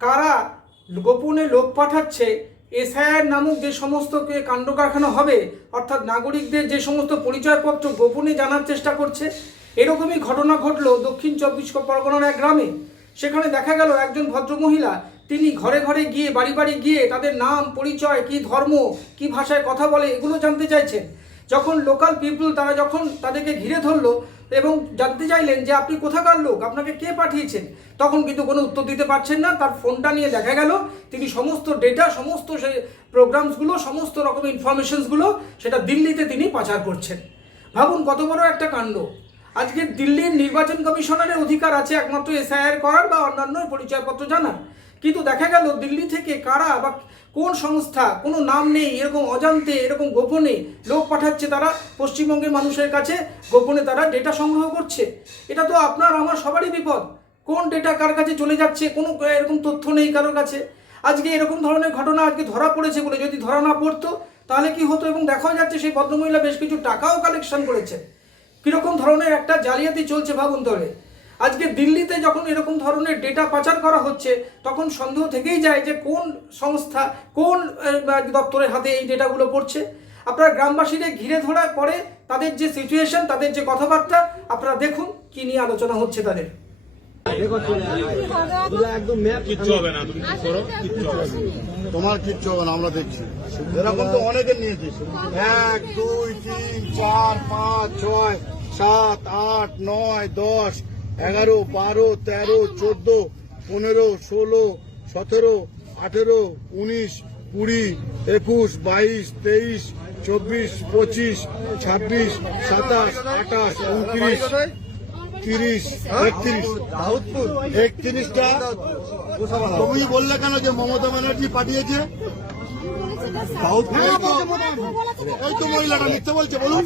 কারা গোপনে লোক পাঠাচ্ছে এসআইআর নামক যে সমস্ত কাণ্ড কারখানা হবে, অর্থাৎ নাগরিকদের যে সমস্ত পরিচয়পত্র গোপনে জানার চেষ্টা করছে, এরকমই ঘটনা ঘটলো দক্ষিণ চব্বিশ পরগনার এক গ্রামে। সেখানে দেখা গেল একজন ভদ্রমহিলা তিনি ঘরে ঘরে গিয়ে বাড়ি বাড়ি গিয়ে তাদের নাম পরিচয়, কি ধর্ম, কি ভাষায় কথা বলে, এগুলো জানতে চাইছেন। যখন লোকাল পিপল তারা যখন তাদেরকে ঘিরে ধরলো এবং জানতে চাইলেন যে আপনি কোথাকার লোক, আপনাকে কে পাঠিয়েছেন, তখন কিন্তু কোনো উত্তর দিতে পারছেন না। তার ফোনটা নিয়ে দেখা গেল তিনি সমস্ত ডেটা, সমস্ত সেই প্রোগ্রামসগুলো, সমস্ত রকমের ইনফরমেশনসগুলো সেটা দিল্লিতে তিনি পাচার করছেন। ভাবুন কত বড় একটা কাণ্ড। আজকে দিল্লির নির্বাচন কমিশনারের অধিকার আছে একমাত্র এসআইআর করার বা অন্যান্য পরিচয়পত্র জানার, কিন্তু দেখা গেল দিল্লি থেকে কারা বা কোন সংস্থা, কোনো নাম নেই, এরকম অজান্তে এরকম গোপনে লোক পাঠাচ্ছে, তারা পশ্চিমবঙ্গের মানুষের কাছে গোপনে তারা ডেটা সংগ্রহ করছে। এটা তো আপনার আমার সবারই বিপদ। কোন ডেটা কার কাছে চলে যাচ্ছে কোনো এরকম তথ্য নেই কারোর কাছে। আজকে এরকম ধরনের ঘটনা আজকে ধরা পড়েছে বলে, যদি ধরা না পড়তো তাহলে কি হতো? এবং দেখা যাচ্ছে সেই ভদ্রমহিলা বেশ কিছু টাকাও কালেকশন করেছে। কীরকম ধরনের একটা জালিয়াতি চলছে ভাবুন তবে। আজকে দিল্লিতে যখন এরকম ধরনের ডেটা পাচার করা হচ্ছে তখন সন্দেহ থেকেই যায় যে কোন সংস্থা, কোন দপ্তরের হাতে এই ডেটাগুলো পড়ছে। আপনারা গ্রামবাসীদের ঘিরে ধরার পরে তাদের যে সিচুয়েশন, তাদের যে কথাবার্তা, আপনারা দেখুন কি নিয়ে আলোচনা হচ্ছে তাদের। তোমার কিচ্ছু হবে না, আমরা দেখছি। এরকম তো অনেকের নিয়েছি। 1 2 3 4 5 6 7 8 9 10 11 12 13 14 15 16 17 18 19 20 21 22 23 24 25 26 27 28 29 30 31 31টা। তুমি বললে কেন যে মমতা ব্যানার্জি পাঠিয়েছে? এই তো মহিলাটা মিথ্যে বলছে, বলুন।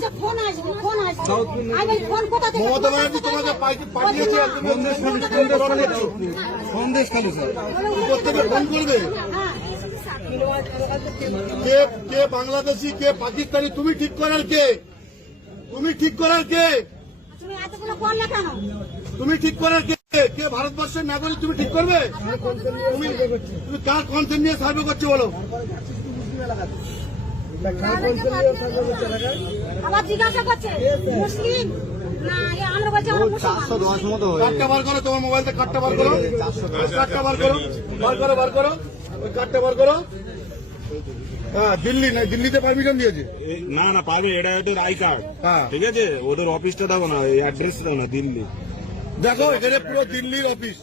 মমতা ব্যানার্জি তোমাকে পাঠিয়েছে, সন্দেশ খালি স্যার প্রত্যেকে ফোন করবে। কে বাংলাদেশি, কে পাকিস্তানি, তুমি ঠিক করার কে? তুমি ঠিক করার কে? তুমি ঠিক করার কে? কে ভারতবর্ষের নাগরিক তুমি ঠিক করবে? তুমি কার কনসেন্ট নিয়ে সার্ভে করছো বলো? কার্ডটা বার করো, তোমার মোবাইল থেকে কার্ডটা বার করো, কার্ডটা বার করো, বার করো, ওই কার্ডটা বার করো। হ্যাঁ, দিল্লি না, দিল্লিতে পারমিশন দিয়েছে? না না পাবে, এটা ওদের আই কার্ড। ঠিক আছে, ওদের অফিসটা দাও না, অ্যাড্রেস দাও না, দিল্লি। দেখো এখানে পুরো দিল্লির অফিস,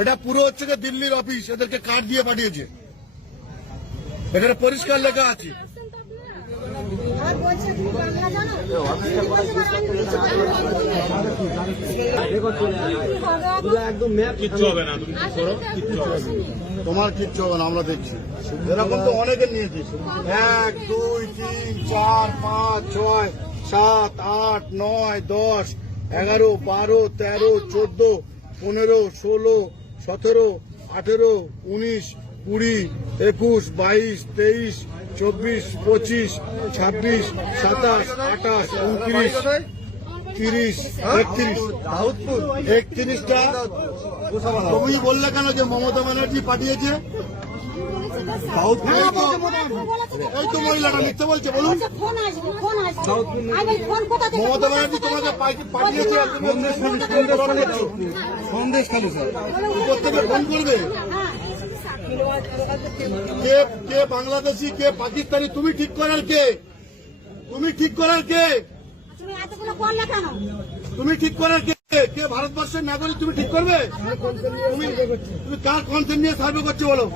এটা পুরো হচ্ছে দিল্লির অফিস, এদেরকে কার্ড দিয়ে পাঠিয়েছে। এখানে পরিষ্কার লেখা আছে। কিচ্ছু হবে না, তুমি করো, কিচ্ছু হবে না। তোমার কিচ্ছু হবে না, আমরা দেখছি। এরকম তো অনেকের নিয়েছি। 1 2 3 4 5 6 7 8 9 10 11 12 13 14 15 16 17 18 19 20 21 22 23 24 25 26 27 28 29 30 31টা। তুমি বললে কেন যে মমতা ব্যানার্জি পাঠিয়েছে? এই তো মহিলাটা মিথ্যে বলছে, বলুন। মমতা ব্যানার্জি তোমাকে পাঠিয়েছে, সন্দেশ খালি স্যার প্রত্যেকে ফোন করবে। কে বাংলাদেশি, কে পাকিস্তানি, তুমি ঠিক করার কে? তুমি ঠিক করার কে? তুমি ঠিক করার কে? কে ভারতবর্ষের নাগরিক তুমি ঠিক করবে? তুমি কার কনসেন্ট নিয়ে সার্ভে করছো বলো?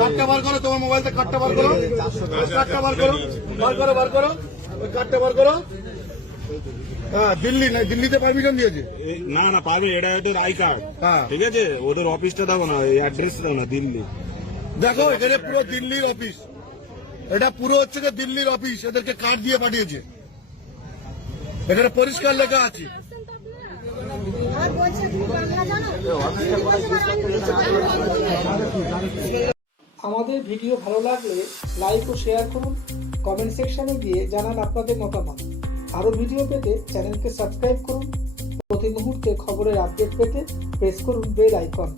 কার্ডটা বার করো, তোমার মোবাইল থেকে কার্ডটা বার করো, কার্ডটা বার করো, বার করো, ওই কার্ডটা বার করো। হ্যাঁ, দিল্লি না, দিল্লিতে পারমিশন দিয়েছে? না না পাবে, এটা ওদের আই কার্ড। ঠিক আছে, ওদের অফিসটা দাও না, অ্যাড্রেস দাও না, দিল্লি। দেখো এখানে পুরো দিল্লির অফিস, এটা পুরো হচ্ছে দিল্লির অফিস, এদেরকে কার্ড দিয়ে পাঠিয়েছে। এখানে পরিষ্কার লেখা আছে। আমাদের ভিডিও ভালো লাগলে লাইক ও শেয়ার করুন, কমেন্ট সেকশনে গিয়ে জানান আপনাদের মতামত। আরও ভিডিও পেতে চ্যানেলকে সাবস্ক্রাইব করুন। প্রতি মুহূর্তে খবরের আপডেট পেতে প্রেস করুন বেল আইকন।